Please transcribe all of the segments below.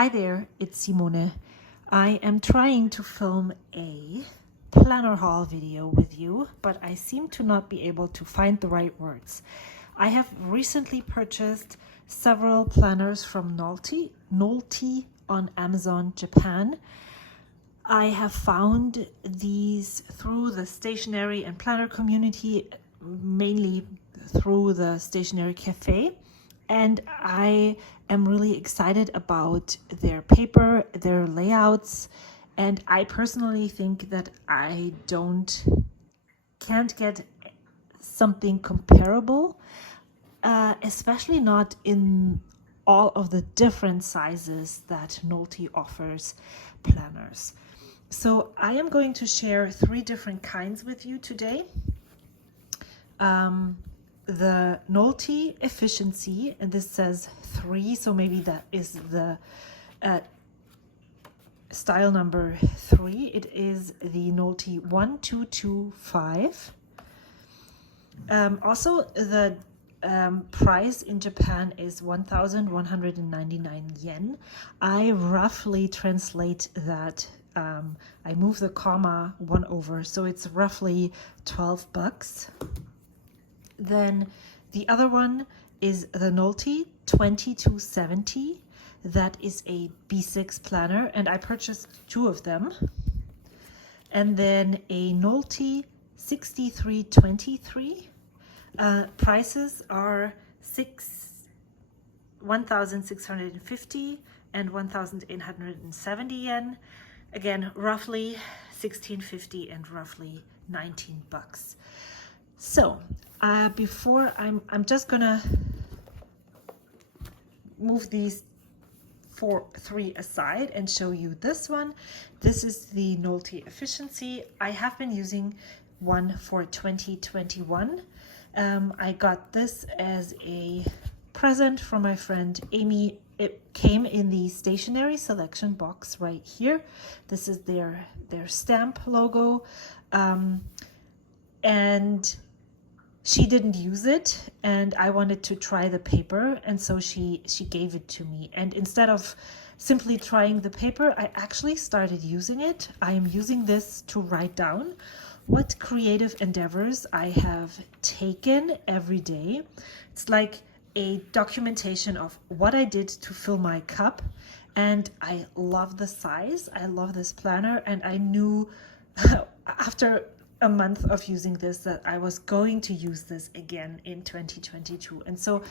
Hi there, it's Simone. I am trying to film a planner haul video with you, but I seem to not be able to find the right words. I have recently purchased several planners from Nolty on Amazon Japan. I have found these through the stationery and planner community, mainly through the Stationery Cafe. And I am really excited about their paper, their layouts, and I personally think that I can't get something comparable, especially not in all of the different sizes that Nolty offers planners. So I am going to share 3 different kinds with you today. The Nolty Efficiency, and this says 3, so maybe that is the style number 3. It is the Nolty 1225. Also, the price in Japan is 1,199 yen. I roughly translate that. I move the comma 1 over, so it's roughly 12 bucks. Then the other one is the Nolty 2270. That is a B6 planner, and I purchased 2 of them. And then a Nolty 6323. Prices are 1,650 and 1,870 yen. Again, roughly 1650 and roughly 19 bucks. So before I'm just gonna move these 3 aside and show you this one. This is the Nolty Efficiency. I have been using one for 2021. I got this as a present from my friend Amy. It came in the stationery selection box right here. This is their stamp logo, and she didn't use it, and I wanted to try the paper, and so she gave it to me. And instead of simply trying the paper, I actually started using it. I am using this to write down what creative endeavors I have taken every day. It's like a documentation of what I did to fill my cup, and I love the size. I love this planner, and I knew after a month of using this that I was going to use this again in 2022. And so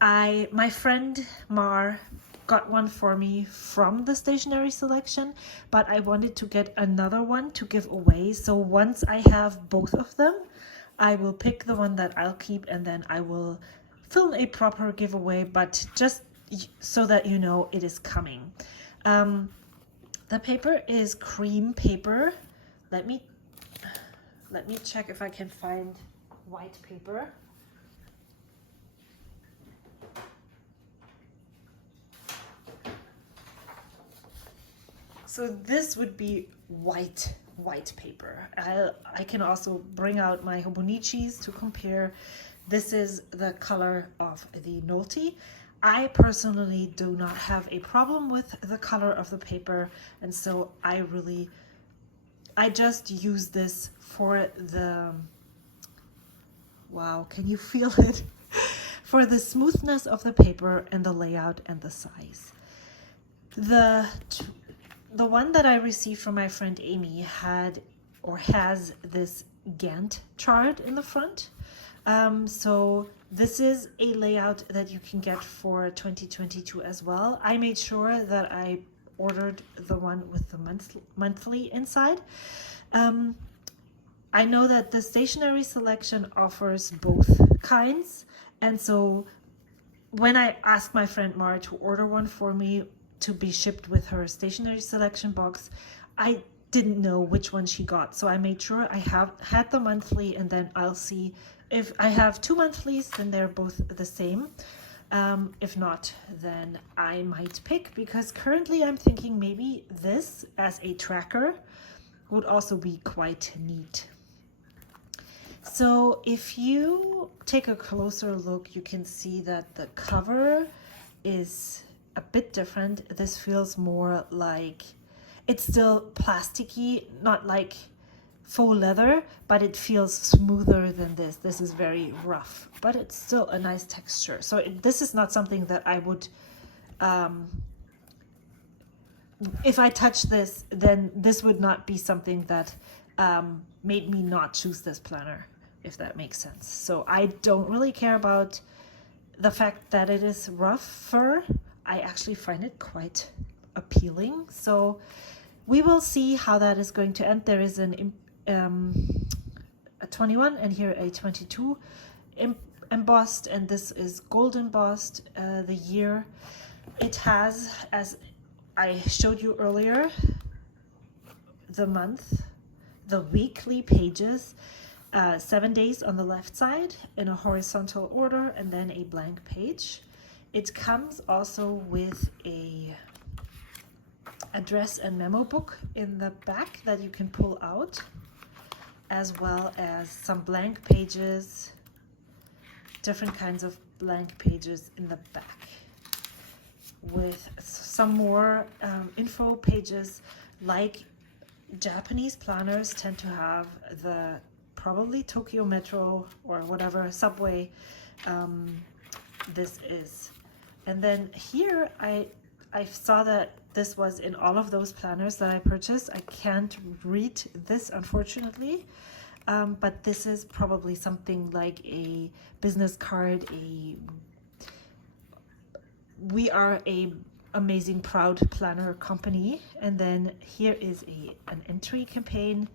my friend Mar got one for me from the stationery selection, but I wanted to get another one to give away. So once I have both of them, I will pick the one that I'll keep, and then I will film a proper giveaway, but just so that you know it is coming. The paper is cream paper. Let me check if I can find white paper. So this would be white paper. I can also bring out my Hobonichis to compare. This is the color of the Nolty. I personally do not have a problem with the color of the paper, and so I just use this for the, wow, can you feel it? For the smoothness of the paper and the layout and the size. The one that I received from my friend Amy has this Gantt chart in the front. So this is a layout that you can get for 2022 as well. I made sure that I ordered the one with the monthly inside. I know that the stationery selection offers both kinds, and so when I asked my friend Mara to order one for me to be shipped with her stationery selection box, I didn't know which one she got, so I made sure I had the monthly, and then I'll see if I have 2 monthlies, then they're both the same. If not, then I might pick, because currently I'm thinking maybe this as a tracker would also be quite neat. So if you take a closer look, you can see that the cover is a bit different. This feels more like, it's still plasticky, not like faux leather, but it feels smoother than this. This is very rough, but it's still a nice texture. So this is not something that I would, if I touch this, then this would not be something that made me not choose this planner, if that makes sense. So I don't really care about the fact that it is rough fur. I actually find it quite appealing. So we will see how that is going to end. There is a 21 and here a 22 embossed, and this is gold embossed, the year. It has, as I showed you earlier, the month, the weekly pages, 7 days on the left side in a horizontal order, and then a blank page. It comes also with a address and memo book in the back that you can pull out, as well as some blank pages, different kinds of blank pages in the back, with some more info pages. Like Japanese planners tend to have the probably Tokyo Metro or whatever subway this is. And then here I saw that this was in all of those planners that I purchased. I can't read this, unfortunately, but this is probably something like a business card, we are a amazing, proud planner company. And then here is an entry campaign.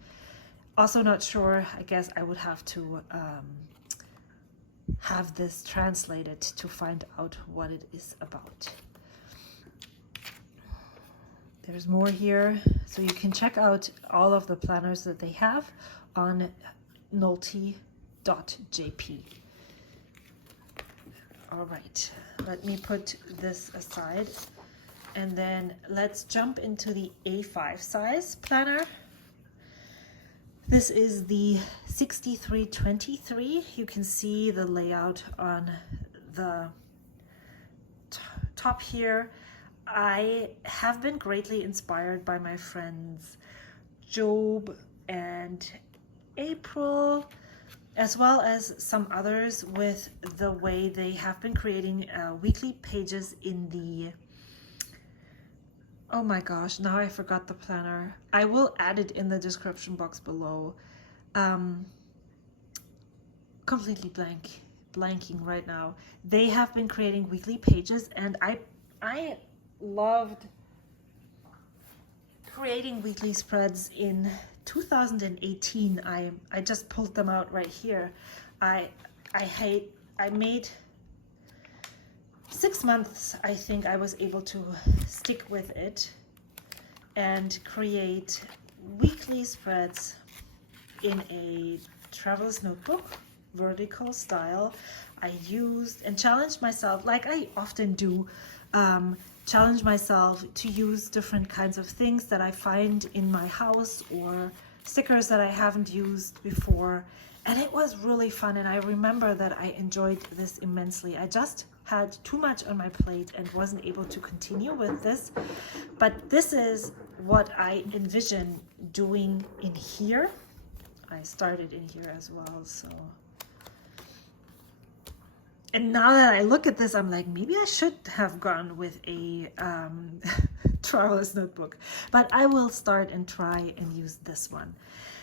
Also not sure, I guess I would have to have this translated to find out what it is about. There's more here, so you can check out all of the planners that they have on Nolty.jp. All right, let me put this aside, and then let's jump into the A5 size planner. This is the 6323. You can see the layout on the top here. I have been greatly inspired by my friends Job and April, as well as some others, with the way they have been creating weekly pages in the, oh my gosh, now I forgot the planner. I will add it in the description box below. Completely blanking right now. They have been creating weekly pages, and I loved creating weekly spreads in 2018. I just pulled them out right here. I made 6 months, I think I was able to stick with it and create weekly spreads in a traveler's notebook, vertical style. I used and challenged myself, like I often do, challenge myself to use different kinds of things that I find in my house or stickers that I haven't used before. And it was really fun, and I remember that I enjoyed this immensely. I just had too much on my plate and wasn't able to continue with this. But this is what I envision doing in here. I started in here as well, so. And now that I look at this, I'm like, maybe I should have gone with a traveler's notebook. But I will start and try and use this one.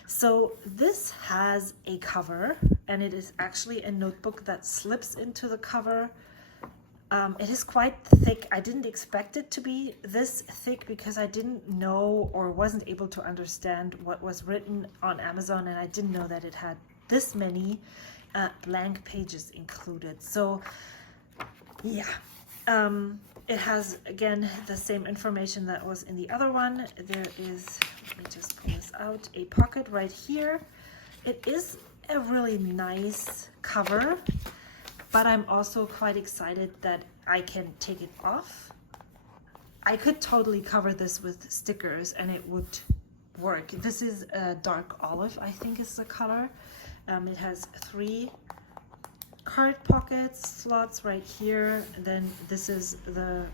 So this has a cover, and it is actually a notebook that slips into the cover. It is quite thick. I didn't expect it to be this thick because I didn't know or wasn't able to understand what was written on Amazon, and I didn't know that it had this many blank pages included. So yeah, it has, again, the same information that was in the other one. There is, let me just pull this out, a pocket right here. It is a really nice cover, but I'm also quite excited that I can take it off. I could totally cover this with stickers and it would work. This is a dark olive, I think is the color. It has 3 card pockets, slots right here. And then this is the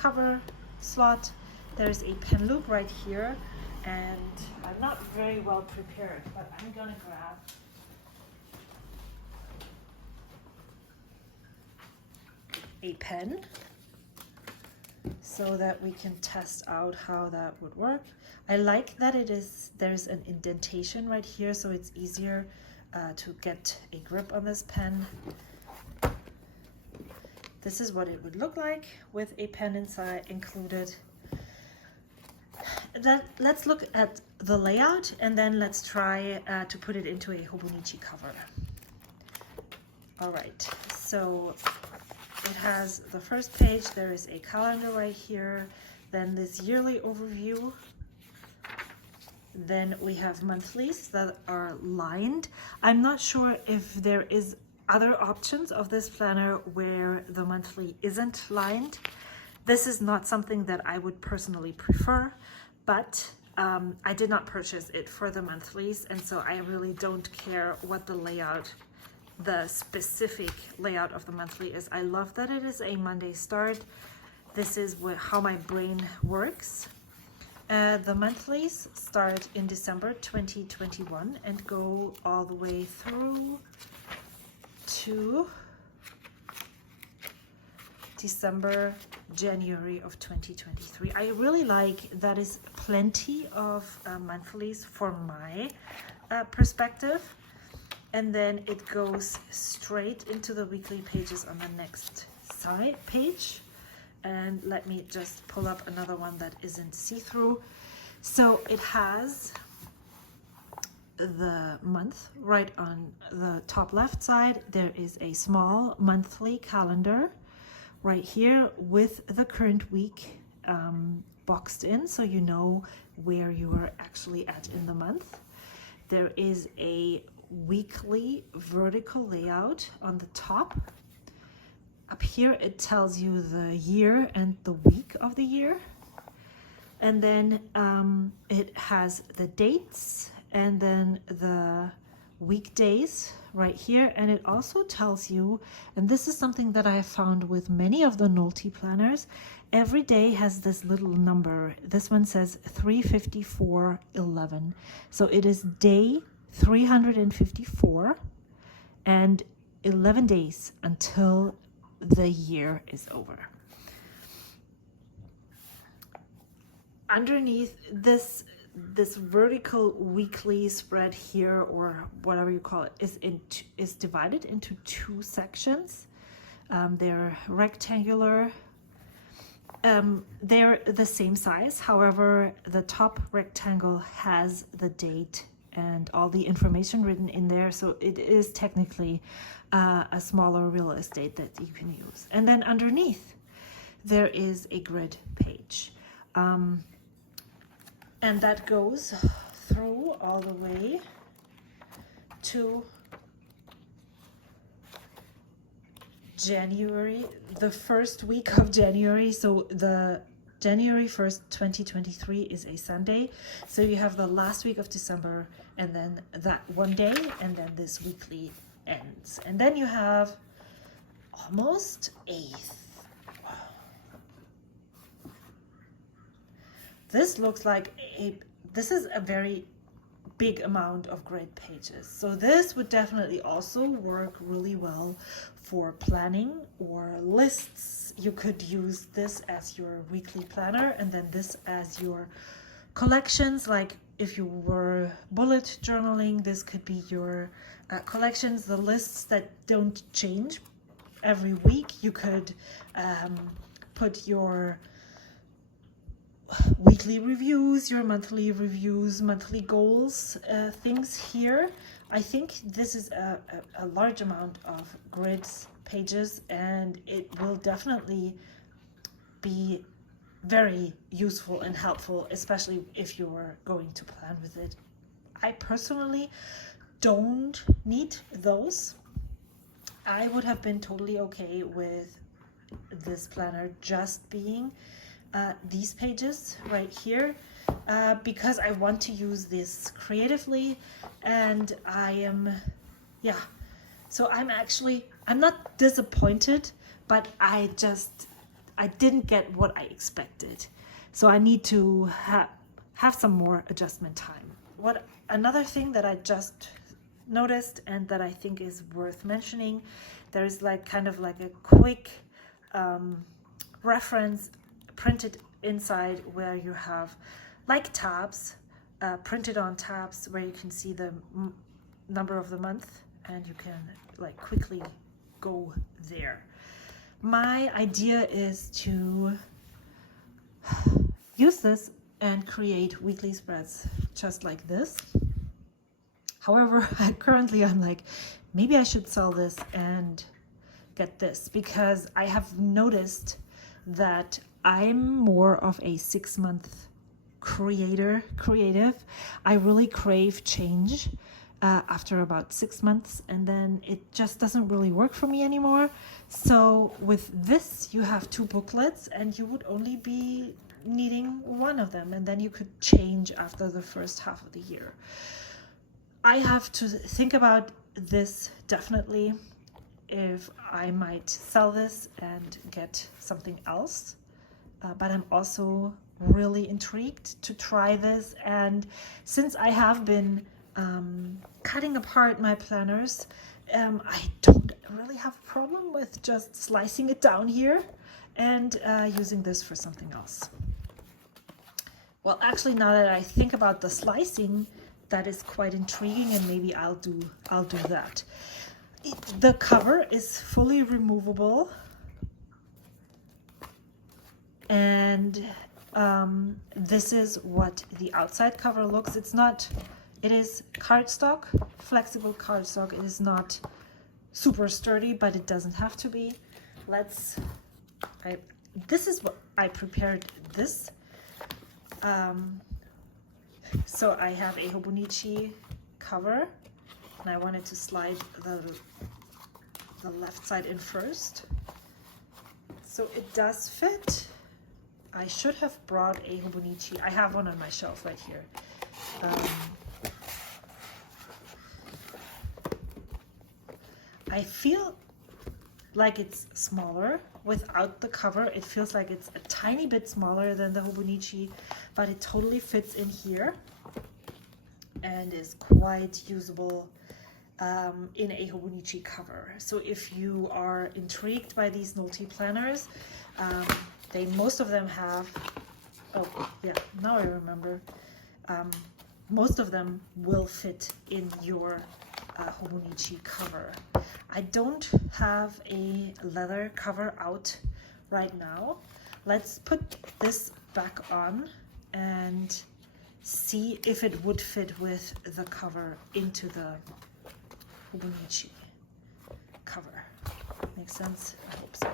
cover slot. There's a pen loop right here, and I'm not very well prepared, but I'm gonna grab a pen so that we can test out how that would work. I like that there's an indentation right here, so it's easier to get a grip on this pen. This is what it would look like with a pen inside included. Let's look at the layout, and then let's try to put it into a Hobonichi cover. All right, so it has the first page. There is a calendar right here, then this yearly overview. Then we have monthlies that are lined. I'm not sure if there is other options of this planner where the monthly isn't lined. This is not something that I would personally prefer, but I did not purchase it for the monthlies, and so I really don't care what the specific layout of the monthly is. I love that it is a Monday start. This is how my brain works. The monthlies start in December 2021 and go all the way through to January of 2023. I really like that is plenty of monthlies for my perspective. And then it goes straight into the weekly pages on the next side page. And let me just pull up another one that isn't see-through. So it has the month right on the top left side. There is a small monthly calendar right here with the current week boxed in, so you know where you are actually at in the month. There is a weekly vertical layout on the top. Up here it tells you the year and the week of the year, and then it has the dates and then the weekdays right here, and it also tells you, and this is something that I have found with many of the Nolty planners, every day has this little number. This one says 354:11, so it is day 354 and 11 days until the year is over. Underneath this vertical weekly spread here, or whatever you call it, is divided into two sections. They're rectangular. They're the same size. However, the top rectangle has the date and all the information written in there, so it is technically a smaller real estate that you can use. And then underneath there is a grid page, and that goes through all the way to January, the first week of January. So the January 1st, 2023 is a Sunday. So you have the last week of December, and then that one day, and then this weekly ends. And then you have almost this looks like this is a very big amount of grid pages. So this would definitely also work really well for planning or lists. You could use this as your weekly planner, and then this as your collections. Like if you were bullet journaling, this could be your collections, the lists that don't change every week. You could put your weekly reviews, your monthly reviews, monthly goals, things here. I think this is a large amount of grids pages, and it will definitely be very useful and helpful, especially if you're going to plan with it. I personally don't need those. I would have been totally okay with this planner just being these pages right here, because I want to use this creatively, and I'm not disappointed, but I I didn't get what I expected. So I need to have some more adjustment time. Another thing that I just noticed and that I think is worth mentioning, there's like kind of like a quick reference printed inside where you have like tabs, printed on tabs where you can see the number of the month and you can like quickly go there. My idea is to use this and create weekly spreads just like this. However, currently I'm like, maybe I should sell this and get this, because I have noticed that I'm more of a 6-month creative. I really crave change after about 6 months, and then it just doesn't really work for me anymore. So with this, you have 2 booklets and you would only be needing one of them, and then you could change after the first half of the year. I have to think about this definitely, if I might sell this and get something else, but I'm also really intrigued to try this. And since I have been cutting apart my planners, I don't really have a problem with just slicing it down here and using this for something else. Well, actually, now that I think about the slicing, that is quite intriguing, and maybe I'll do that. The cover is fully removable, and this is what the outside cover looks. It is cardstock, flexible cardstock. It is not super sturdy, but it doesn't have to be. This is what I prepared this. So I have a Hobonichi cover, and I wanted to slide the left side in first. So it does fit. I should have brought a Hobonichi. I have one on my shelf right here. I feel like it's smaller without the cover. It feels like it's a tiny bit smaller than the Hobonichi, but it totally fits in here and is quite usable in a Hobonichi cover. So if you are intrigued by these Nolty planners, most of them have, oh yeah, now I remember, most of them will fit in your Hobonichi cover. I don't have a leather cover out right now. Let's put this back on and see if it would fit with the cover into the Hobonichi cover. Makes sense? I hope so.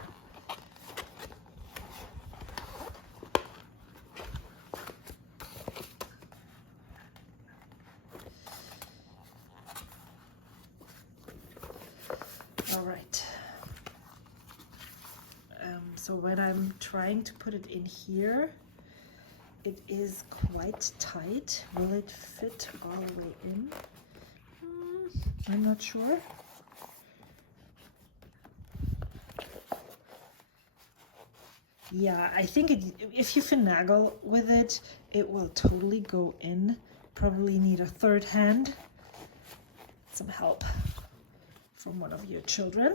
All right. So when I'm trying to put it in here, it is quite tight. Will it fit all the way in? I'm not sure. Yeah, I think if you finagle with it, it will totally go in. Probably need a third hand. Some help from one of your children.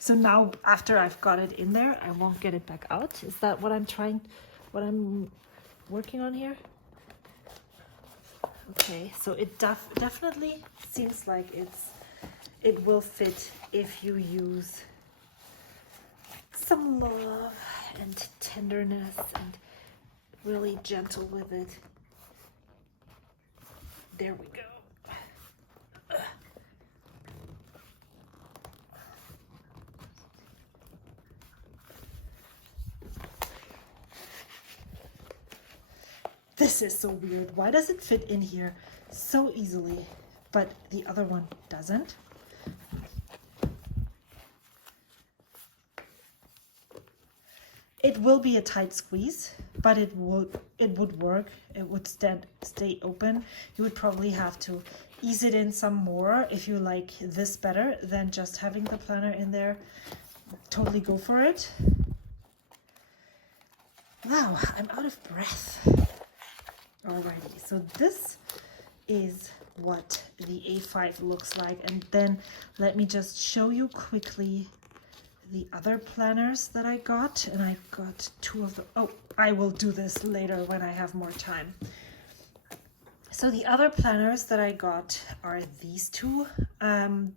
So now, after I've got it in there, I won't get it back out. Is that what I'm working on here? Okay, so it definitely seems like it will fit if you use some love and tenderness and really gentle with it. There we go. This is so weird. Why does it fit in here so easily, but the other one doesn't? It will be a tight squeeze, but it would work. It would stay open. You would probably have to ease it in some more. If you like this better than just having the planner in there, totally go for it. Wow, I'm out of breath already. So this is what the A5 looks like, and then let me just show you quickly the other planners that I got. And I got 2 of them. Oh, I will do this later when I have more time. So the other planners that I got are these 2.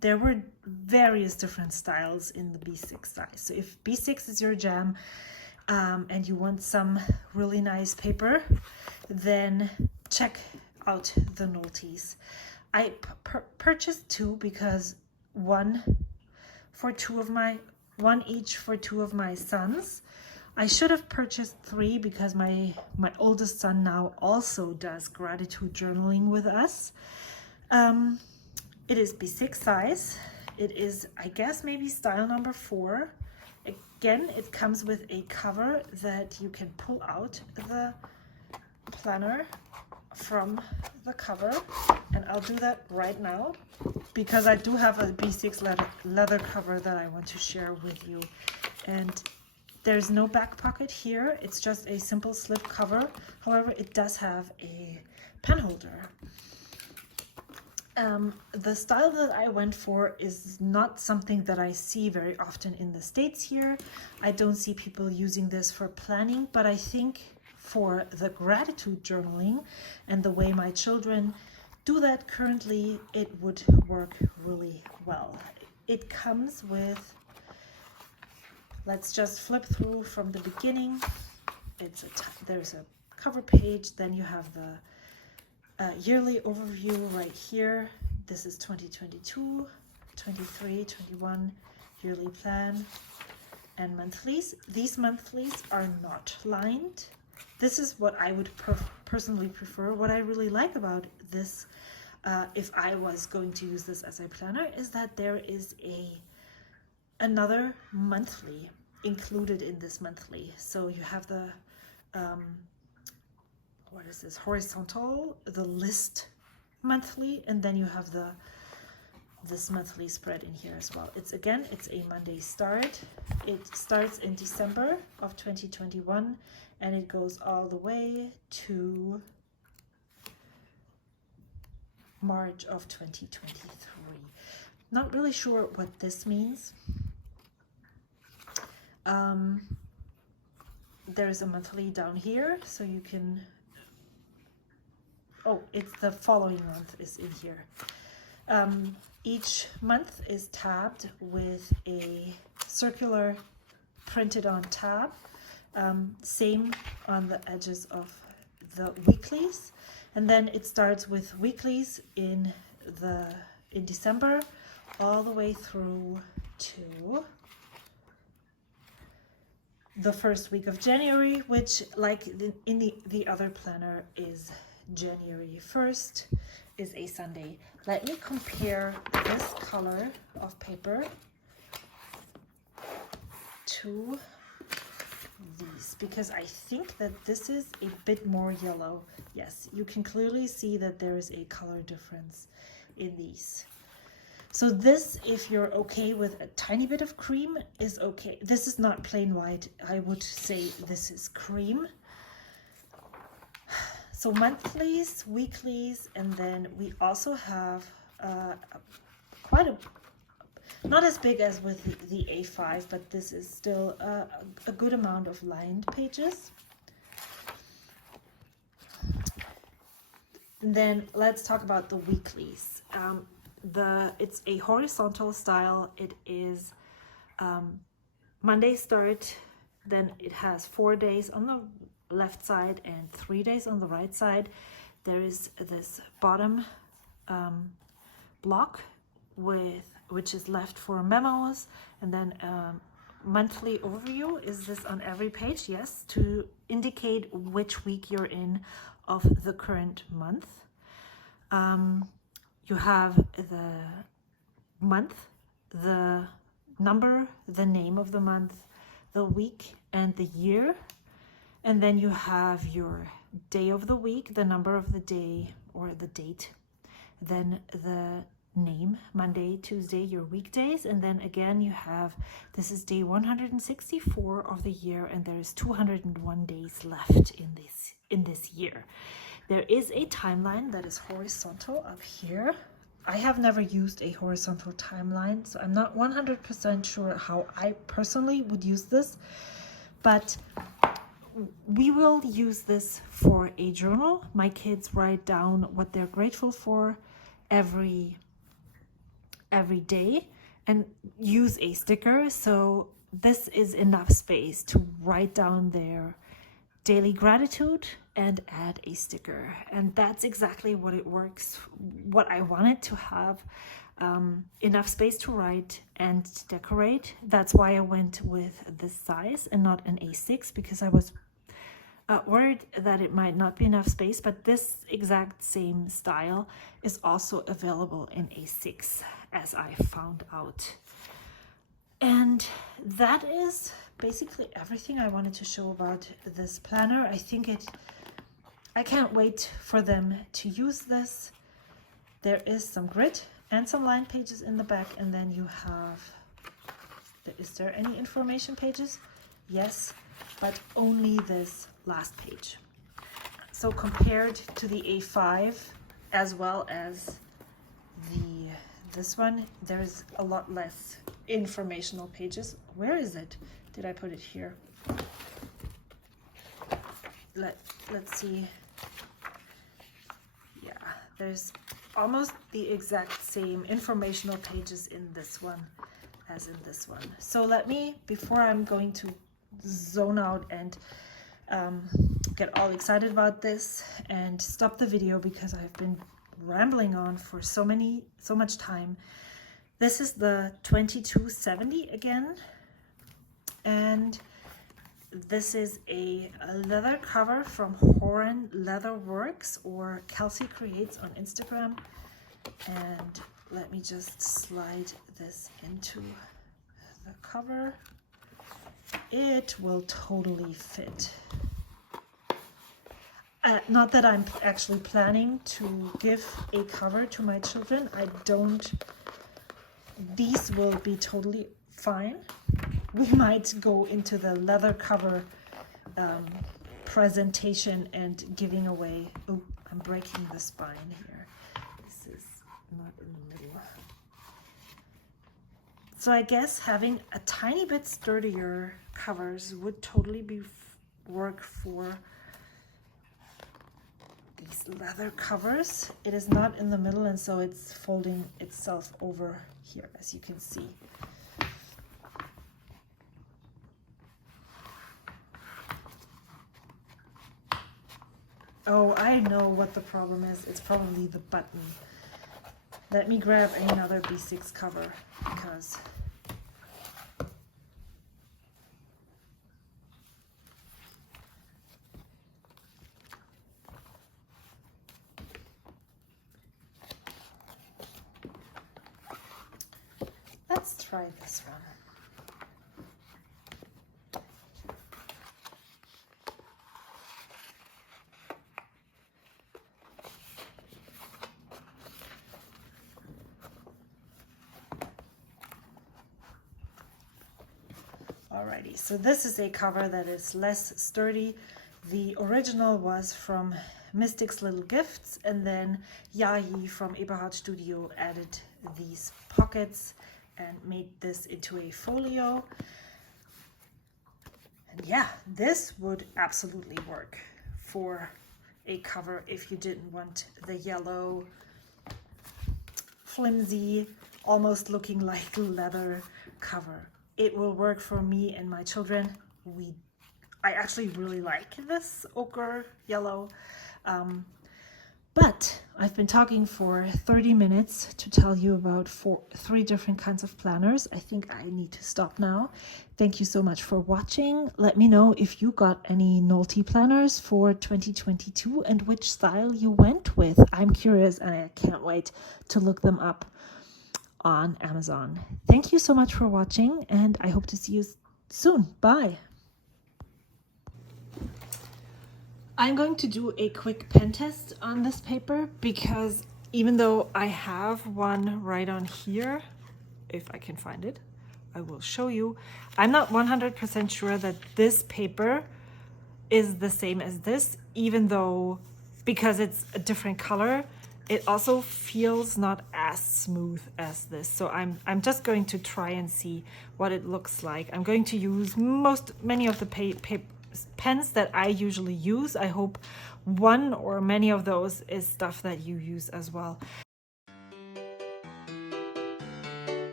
There were various different styles in the B6 size. So if B6 is your jam, and you want some really nice paper, then check out the Noltys. I purchased 2 because one each for 2 of my sons. I should have purchased 3 because my oldest son now also does gratitude journaling with us. It is B6 size. It is, I guess, maybe style number 4. Again, it comes with a cover that you can pull out the planner from the cover, and I'll do that right now because I do have a B6 leather cover that I want to share with you. And there's no back pocket here, it's just a simple slip cover. However, it does have a pen holder. The style that I went for is not something that I see very often in the States here. I don't see people using this for planning, but I think for the gratitude journaling and the way my children do that currently, it would work really well. It comes with, let's just flip through from the beginning. There's a cover page, then you have the yearly overview right here. This is 2022, 23, 21 yearly plan, and monthlies. These monthlies are not lined. This is what I would personally prefer. What I really like about this, if I was going to use this as a planner, is that there is another monthly included in this monthly. So you have the what is this, horizontal, the list monthly, and then you have this monthly spread in here as well. It's a Monday start. It starts in December of 2021 and it goes all the way to March of 2023. Not really sure what this means. There's a monthly down here, so you can, oh, it's the following month is in here. Each month is tabbed with a circular printed on tab. Same on the edges of the weeklies. And then it starts with weeklies in December all the way through to the first week of January, which, like in the other planner, is January 1st, is a Sunday. Let me compare this color of paper to these, because I think that this is a bit more yellow. Yes, you can clearly see that there is a color difference in these. So this, if you're okay with a tiny bit of cream, is okay. This is not plain white. I would say this is cream. So monthlies, weeklies, and then we also have quite a, not as big as with the A5, but this is still a good amount of lined pages. And then let's talk about the weeklies. It's a horizontal style. It is Monday start, then it has 4 days on the left side and 3 days on the right side. There is this bottom block which is left for memos, and then monthly overview is this on every page, yes, to indicate which week you're in of the current month. You have the month, the number, the name of the month, the week, and the year. And then you have your day of the week, the number of the day or the date. then the name, Monday, Tuesday, your weekdays, and then again you have, this is day 164 of the year, and there is 201 days left in this year. There is a timeline that is horizontal up here. I have never used a horizontal timeline, so I'm not 100% sure how I personally would use this, but we will use this for a journal. My kids write down what they're grateful for every day and use a sticker. So this is enough space to write down their daily gratitude and add a sticker. And that's exactly what it works, what I wanted to have. Enough space to write and decorate. That's why I went with this size and not an A6, because I was worried that it might not be enough space, but this exact same style is also available in A6, as I found out. And that is basically everything I wanted to show about this planner. I can't wait for them to use this. There is some grid and some line pages in the back, and then you have, is there any information pages? Yes, but only this last page. So compared to the A5 as well as this one, there's a lot less informational pages. Where is it? Did I put it here? Let's see. Yeah, there's almost the exact same informational pages in this one as in this one. So let me, before I'm going to zone out and get all excited about this and stop the video because I've been rambling on for so much time. This is the 2270 again, and this is a leather cover from Horan Leather Works, or Kelsey Creates on Instagram. And let me just slide this into the cover. It will totally fit. Not that I'm actually planning to give a cover to my children. These will be totally fine. We might go into the leather cover presentation and giving away. Oh, I'm breaking the spine here. This is not in the middle. So I guess having a tiny bit sturdier covers would totally work for these leather covers. It is not in the middle, and so it's folding itself over here, as you can see. Oh, I know what the problem is. It's probably the button. Let me grab another B6 cover, because let's try this one. Alrighty, so this is a cover that is less sturdy. The original was from Mystic's Little Gifts, and then Yayi from Eberhard Studio added these pockets and made this into a folio. And yeah, this would absolutely work for a cover if you didn't want the yellow, flimsy, almost looking like leather cover. It will work for me and my children. I actually really like this ochre yellow. But I've been talking for 30 minutes to tell you about three different kinds of planners. I think I need to stop now. Thank you so much for watching. Let me know if you got any Nolty planners for 2022 and which style you went with. I'm curious and I can't wait to look them up on Amazon. Thank you so much for watching, and I hope to see you soon. Bye. I'm going to do a quick pen test on this paper because even though I have one right on here, if I can find it, I will show you. I'm not 100% sure that this paper is the same as this, even though, because it's a different color, it also feels not as smooth as this. So I'm just going to try and see what it looks like. I'm going to use many of the pens that I usually use. I hope one or many of those is stuff that you use as well.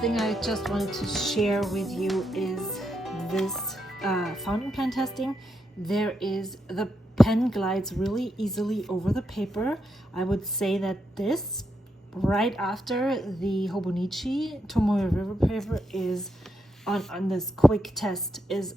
Thing I just wanted to share with you is this fountain pen testing. The pen glides really easily over the paper. I would say that this, right after the Hobonichi Tomoe River paper, is on this quick test, is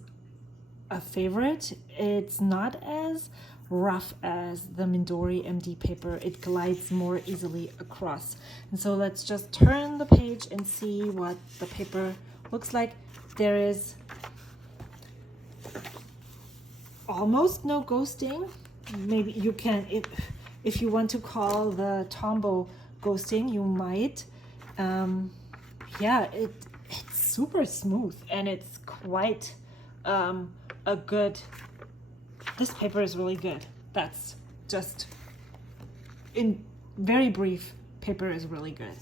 a favorite. It's not as rough as the Midori MD paper. It glides more easily across. And so let's just turn the page and see what the paper looks like. There is almost no ghosting. Maybe you can, if you want to call the Tombow ghosting, you might. Yeah, it's super smooth, and it's quite a good, this paper is really good. That's just, in very brief, paper is really good.